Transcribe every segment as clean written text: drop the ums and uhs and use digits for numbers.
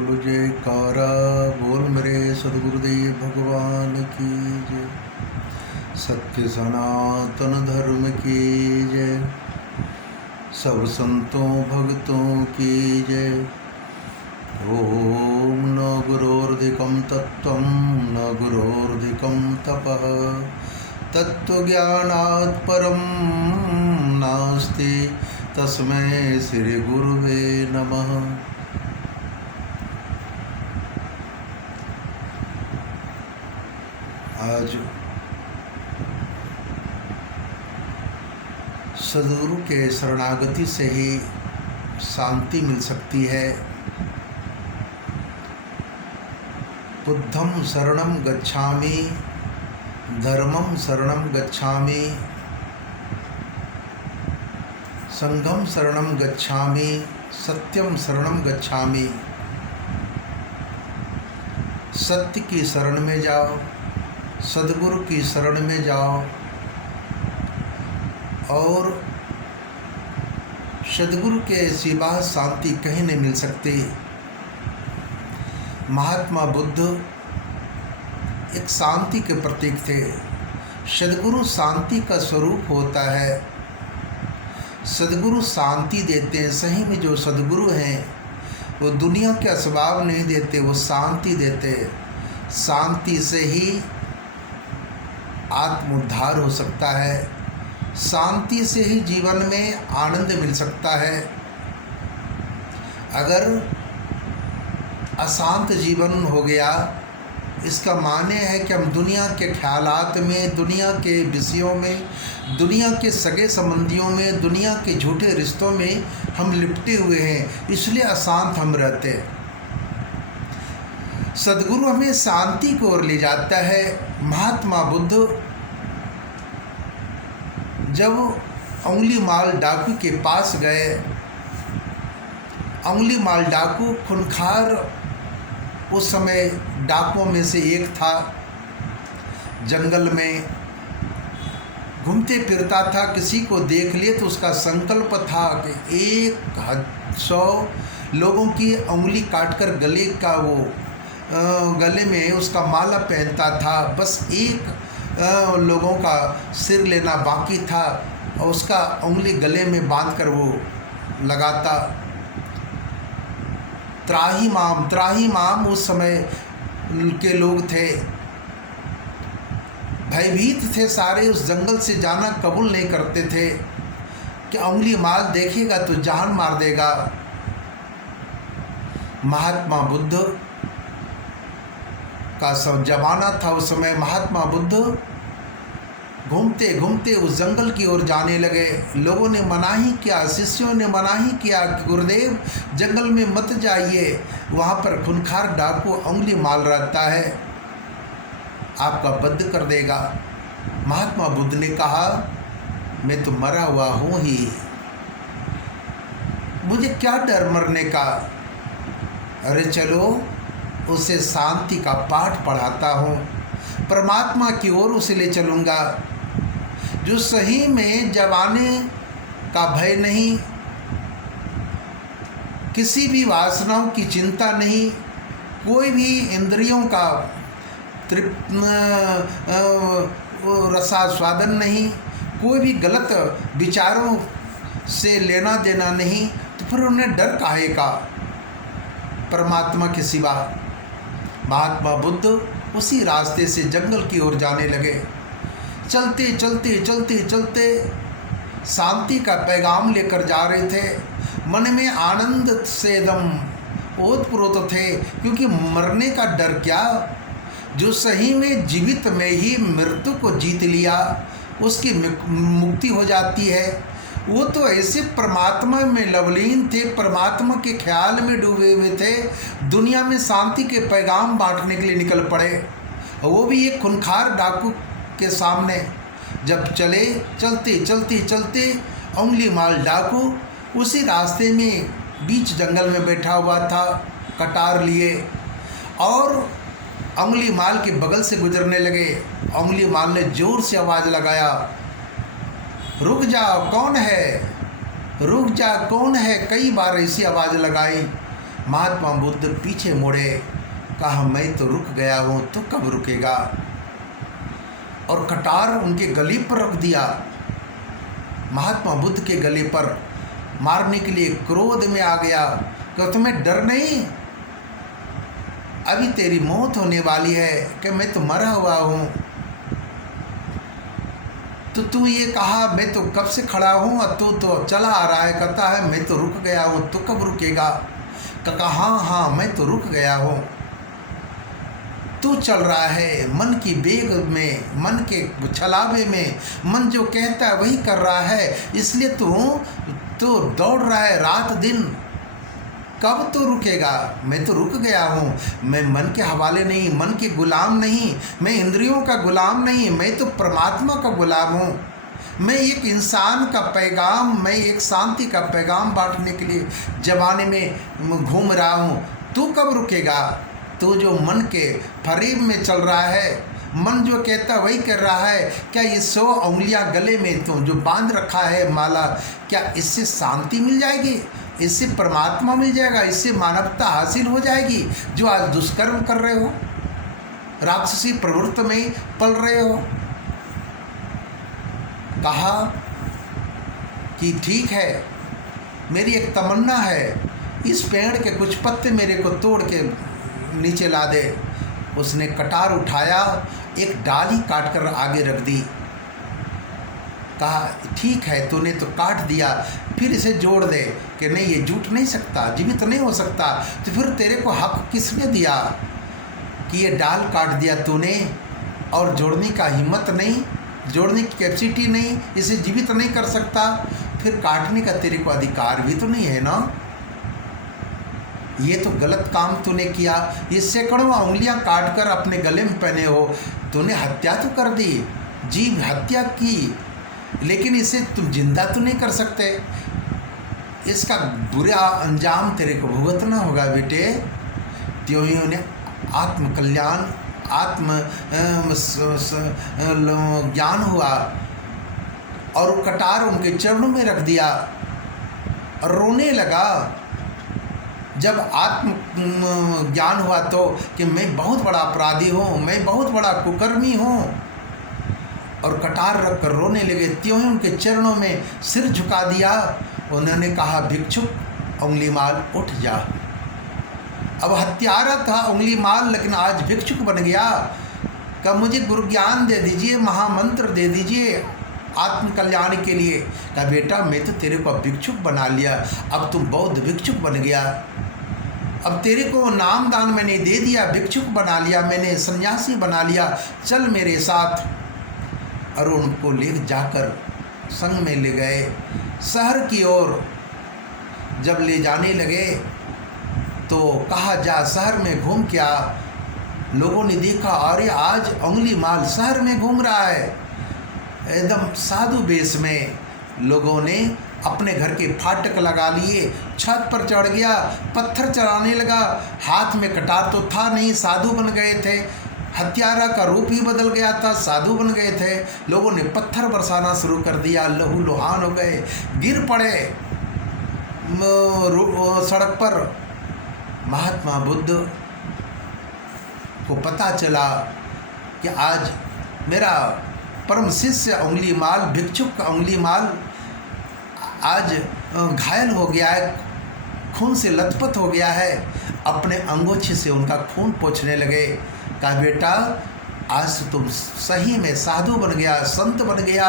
बोलो जयकारा, बोल मेरे सदगुरुदेव भगवान की जय। सत्य सनातन धर्म की जय। सब संतों भक्तों की जय। ओम न गुरोर्धिकं तत्त्वं न गुरोर्धिकं तपः, तत्त्वज्ञानात् परं नास्ति, तस्मै श्री गुरुवे नमः। आज सद्गुरु के शरणागति से ही शांति मिल सकती है। बुद्धं शरणं गच्छामि, धर्मं शरणं गच्छामि, संघं शरणं गच्छामि, सत्यं शरणं गच्छामि। सत्य की शरण में जाओ, सद्गुरु की शरण में जाओ और सद्गुरु के सिवा शांति कहीं नहीं मिल सकती। महात्मा बुद्ध एक शांति के प्रतीक थे। सद्गुरु शांति का स्वरूप होता है। सद्गुरु शांति देते हैं। सही में जो सद्गुरु हैं वो दुनिया के असबाब नहीं देते, वो शांति देते। शांति से ही आत्मोद्धार हो सकता है। शांति से ही जीवन में आनंद मिल सकता है। अगर अशांत जीवन हो गया, इसका माने है कि हम दुनिया के ख्यालात में, दुनिया के विषयों में, दुनिया के सगे संबंधियों में, दुनिया के झूठे रिश्तों में हम लिपटे हुए हैं, इसलिए अशांत हम रहते हैं। सद्गुरु हमें शांति की ओर ले जाता है। महात्मा बुद्ध जब अंगुलीमाल डाकू के पास गए, अंगुलीमाल डाकू खूंखार उस समय डाकुओं में से एक था। जंगल में घूमते फिरता था। किसी को देख लिए तो उसका संकल्प था कि 100 लोगों की उंगली काटकर गले का वो गले में उसका माला पहनता था। बस एक लोगों का सिर लेना बाकी था और उसका उंगली गले में बांधकर वो लगाता। त्राही माम उस समय के लोग थे, भयभीत थे सारे। उस जंगल से जाना कबूल नहीं करते थे कि उंगली माल देखेगा तो जान मार देगा। महात्मा बुद्ध का सब जमाना था उस समय। महात्मा बुद्ध घूमते घूमते उस जंगल की ओर जाने लगे। लोगों ने मनाही किया, शिष्यों ने मनाही किया कि गुरुदेव जंगल में मत जाइए, वहाँ पर खूंखार डाकू उंगली माल रहता है, आपका बंद कर देगा। महात्मा बुद्ध ने कहा मैं तो मरा हुआ हूँ ही, मुझे क्या डर मरने का। अरे चलो उसे शांति का पाठ पढ़ाता हूँ, परमात्मा की ओर उसे ले चलूँगा, जो सही में जवानी का भय नहीं, किसी भी वासनाओं की चिंता नहीं, कोई भी इंद्रियों का रसास्वादन नहीं, कोई भी गलत विचारों से लेना देना नहीं, तो फिर उन्हें डर काहे का परमात्मा के सिवा। महात्मा बुद्ध उसी रास्ते से जंगल की ओर जाने लगे। चलते चलते चलते चलते शांति का पैगाम लेकर जा रहे थे। मन में आनंद से एकदम ओतप्रोत थे, क्योंकि मरने का डर क्या। जो सही में जीवित में ही मृत्यु को जीत लिया उसकी मुक्ति हो जाती है। वो तो ऐसे परमात्मा में लवलीन थे, परमात्मा के ख्याल में डूबे हुए थे, दुनिया में शांति के पैगाम बांटने के लिए निकल पड़े। और वो भी एक खूंखार डाकू के सामने जब चले। चलते चलते चलते उंगली माल डाकू उसी रास्ते में बीच जंगल में बैठा हुआ था, कटार लिए, और उंगली माल के बगल से गुजरने लगे। उंगली माल ने जोर से आवाज़ लगाया, रुक जाओ कौन है, रुक जा कौन है। कई बार ऐसी आवाज़ लगाई। महात्मा बुद्ध पीछे मुड़े, कहा मैं तो रुक गया हूँ, तो कब रुकेगा। और कटार उनके गले पर रख दिया, महात्मा बुद्ध के गले पर, मारने के लिए क्रोध में आ गया कि तुम्हें डर नहीं, अभी तेरी मौत होने वाली है, कि मैं तो मरा हुआ हूँ। तो तू ये कहा मैं तो कब से खड़ा हूँ और तू तो चला आ रहा है, कहता है मैं तो रुक गया हूँ, तो कब रुकेगा। कहा हाँ मैं तो रुक गया हूँ। तू चल रहा है मन की बेग में, मन के छलावे में, मन जो कहता है वही कर रहा है, इसलिए तू दौड़ रहा है रात दिन, कब तो रुकेगा। मैं तो रुक गया हूँ, मैं मन के हवाले नहीं, मन के गुलाम नहीं, मैं इंद्रियों का गुलाम नहीं, मैं तो परमात्मा का गुलाम हूँ। मैं एक इंसान का पैगाम, मैं एक शांति का पैगाम बांटने के लिए जमाने में घूम रहा हूँ। तू कब रुकेगा। तू जो मन के फरेब में चल रहा है, मन जो कहता वही कर रहा है, क्या ये 100 उंगलियां गले में तुम जो बांध रखा है माला, क्या इससे शांति मिल जाएगी, इससे परमात्मा मिल जाएगा, इससे मानवता हासिल हो जाएगी। जो आज दुष्कर्म कर रहे हो, राक्षसी प्रवृत्ति में पल रहे हो। कहा कि ठीक है, मेरी एक तमन्ना है, इस पेड़ के कुछ पत्ते मेरे को तोड़ के नीचे ला दे। उसने कटार उठाया, एक डाली काट कर आगे रख दी। कहा ठीक है, तूने तो काट दिया, फिर इसे जोड़ दे। कि नहीं ये झूठ नहीं सकता, जीवित नहीं हो सकता। तो फिर तेरे को हक किसने दिया कि ये डाल काट दिया तूने और जोड़ने का हिम्मत नहीं, जोड़ने की कैपेसिटी नहीं, इसे जीवित नहीं कर सकता, फिर काटने का तेरे को अधिकार भी तो नहीं है ना। ये तो गलत काम तूने किया। ये सैकड़ों उंगलियां काट कर अपने गले में पहने हो, तूने हत्या तो कर दी, जीव हत्या की, लेकिन इसे तुम जिंदा तो नहीं कर सकते। इसका बुरा अंजाम तेरे को भुगतना होगा बेटे। त्यों ही उन्हें आत्मकल्याण, आत्म ज्ञान हुआ और वो कटार उनके चरणों में रख दिया और रोने लगा। जब आत्म ज्ञान हुआ तो कि मैं बहुत बड़ा अपराधी हूँ, मैं बहुत बड़ा कुकर्मी हूँ, और कटार रख कर रोने लगे। त्यों ही उनके चरणों में सिर झुका दिया। उन्होंने कहा भिक्षुक उंगलीमाल उठ जा। अब हत्यारा था उंगलीमाल, लेकिन आज भिक्षुक बन गया। कब मुझे गुरु ज्ञान दे दीजिए, महामंत्र दे दीजिए आत्म कल्याण के लिए। कहा बेटा मैं तो तेरे को भिक्षुक बना लिया, अब तुम बौद्ध भिक्षुक बन गया, अब तेरे को नाम दान मैंने दे दिया, भिक्षुक बना लिया मैंने, सन्यासी बना लिया, चल मेरे साथ। और उनको ले जाकर संग में ले गए शहर की ओर। जब ले जाने लगे तो कहा जा शहर में घूम क्या। लोगों ने देखा अरे आज उंगलीमाल शहर में घूम रहा है, एकदम साधु वेश में। लोगों ने अपने घर के फाटक लगा लिए, छत पर चढ़ गया, पत्थर चढ़ाने लगा। हाथ में कटार तो था नहीं, साधु बन गए थे, हत्यारा का रूप ही बदल गया था, साधु बन गए थे। लोगों ने पत्थर बरसाना शुरू कर दिया, लहू लुहान हो गए, गिर पड़े सड़क पर। महात्मा बुद्ध को पता चला कि आज मेरा परम शिष्य उंगलीमाल, भिक्षुक का उंगलीमाल आज घायल हो गया है, खून से लथपथ हो गया है। अपने अंगोछे से उनका खून पोंछने लगे। कहा बेटा आज तो तुम सही में साधु बन गया, संत बन गया,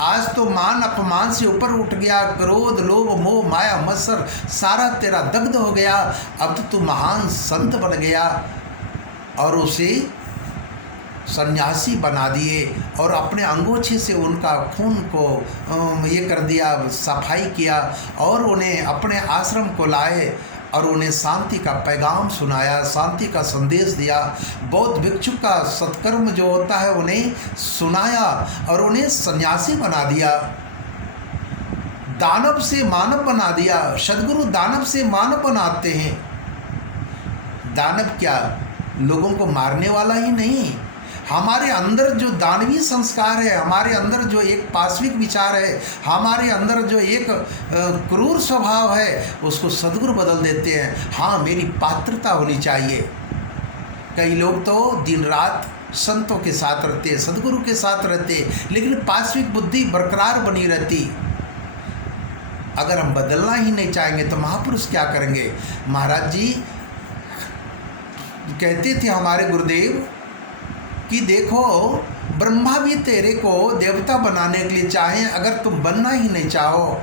आज तो मान अपमान से ऊपर उठ गया, क्रोध लोभ मोह माया मत्सर सारा तेरा दग्ध हो गया, अब तो तू महान संत बन गया। और उसे सन्यासी बना दिए और अपने अंगोछे से उनका खून को ये कर दिया, सफाई किया और उन्हें अपने आश्रम को लाए और उन्हें शांति का पैगाम सुनाया, शांति का संदेश दिया। बौद्ध भिक्षु का सत्कर्म जो होता है उन्हें सुनाया और उन्हें सन्यासी बना दिया, दानव से मानव बना दिया। सद्गुरु दानव से मानव बनाते हैं। दानव क्या, लोगों को मारने वाला ही नहीं, हमारे अंदर जो दानवीय संस्कार है, हमारे अंदर जो एक पाश्विक विचार है, हमारे अंदर जो एक क्रूर स्वभाव है, उसको सद्गुरु बदल देते हैं। हाँ, मेरी पात्रता होनी चाहिए। कई लोग तो दिन रात संतों के साथ रहते, सद्गुरु के साथ रहते, लेकिन पाश्विक बुद्धि बरकरार बनी रहती। अगर हम बदलना ही नहीं चाहेंगे तो महापुरुष क्या करेंगे? महाराज जी कहते थे हमारे गुरुदेव कि देखो, ब्रह्मा भी तेरे को देवता बनाने के लिए चाहें, अगर तुम बनना ही नहीं चाहो,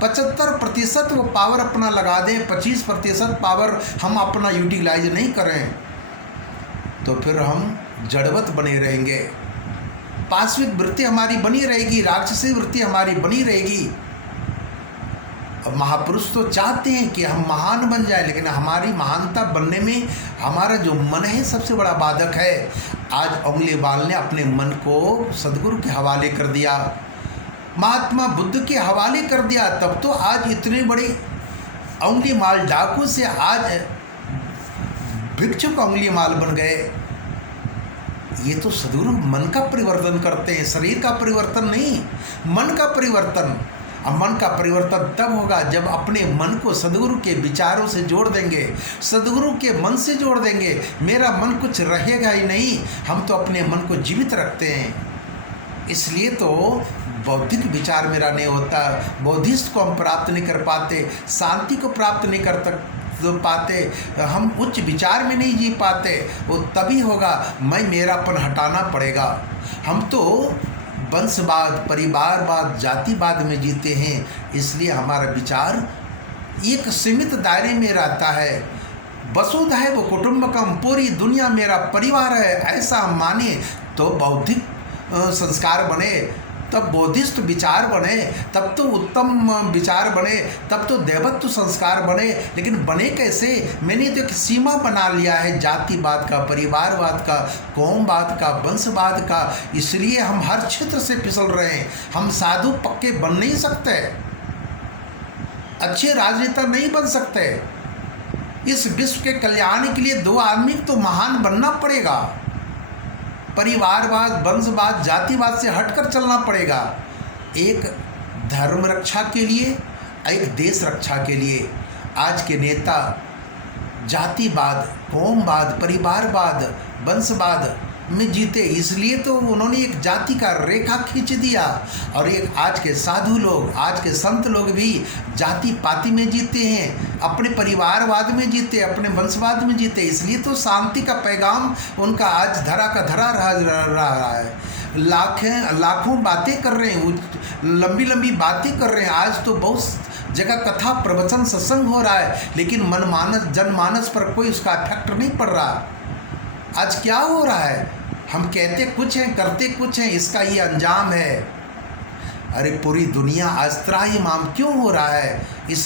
75% वो पावर अपना लगा दें, 25% पावर हम अपना यूटिलाइज नहीं करें, तो फिर हम जड़वत बने रहेंगे। पाश्विक वृत्ति हमारी बनी रहेगी, राक्षसी वृत्ति हमारी बनी रहेगी। अब महापुरुष तो चाहते हैं कि हम महान बन जाए, लेकिन हमारी महानता बनने में हमारा जो मन है सबसे बड़ा बाधक है। आज उंगलीवाल ने अपने मन को सद्गुरु के हवाले कर दिया, महात्मा बुद्ध के हवाले कर दिया, तब तो आज इतने बड़े उंगलीमाल डाकू से आज भिक्षुक उंगलीमाल बन गए। ये तो सद्गुरु मन का परिवर्तन करते हैं, शरीर का परिवर्तन नहीं, मन का परिवर्तन। अब मन का परिवर्तन तब होगा जब अपने मन को सद्गुरु के विचारों से जोड़ देंगे, सद्गुरु के मन से जोड़ देंगे। मेरा मन कुछ रहेगा ही नहीं, हम तो अपने मन को जीवित रखते हैं। इसलिए तो बौद्धिक विचार मेरा नहीं होता, बौद्धिस्ट को हम प्राप्त नहीं कर पाते, शांति को प्राप्त नहीं कर पाते, हम उच्च विचार में नहीं जी पाते। वो तभी होगा, मैं मेरापन हटाना पड़ेगा। हम तो वंशवाद, परिवारवाद, जातिवाद में जीते हैं, इसलिए हमारा विचार एक सीमित दायरे में रहता है। वसुधैव कुटुंबकम, पूरी दुनिया मेरा परिवार है, ऐसा माने तो बौद्धिक संस्कार बने, तब बौद्धिस्ट विचार बने, तब तो उत्तम विचार बने, तब तो देवत्व संस्कार बने। लेकिन बने कैसे? मैंने तो एक सीमा बना लिया है जातिवाद का, परिवारवाद का, कौमवाद का, वंशवाद का, इसलिए हम हर क्षेत्र से फिसल रहे हैं। हम साधु पक्के बन नहीं सकते, अच्छे राजनेता नहीं बन सकते। इस विश्व के कल्याण के लिए दो आदमी तो महान बनना पड़ेगा। परिवारवाद, वंशवाद, जातिवाद से हटकर चलना पड़ेगा, एक धर्म रक्षा के लिए, एक देश रक्षा के लिए। आज के नेता जातिवाद, कौमवाद, परिवारवाद, वंशवाद में जीते, इसलिए तो उन्होंने एक जाति का रेखा खींच दिया। और एक आज के साधु लोग, आज के संत लोग भी जाति पाति में जीते हैं, अपने परिवारवाद में जीते, अपने वंशवाद में जीते। इसलिए तो शांति का पैगाम उनका आज धरा का धरा रहा है। लाखों बातें कर रहे हैं, लंबी लंबी बातें कर रहे हैं। आज तो बहुत जगह कथा प्रवचन सत्संग हो रहा है, लेकिन जनमानस पर कोई उसका इफेक्ट नहीं पड़ रहा। आज क्या हो रहा है? हम कहते कुछ हैं, करते कुछ हैं, इसका ये अंजाम है। अरे पूरी दुनिया आज त्राहिमाम क्यों हो रहा है? इस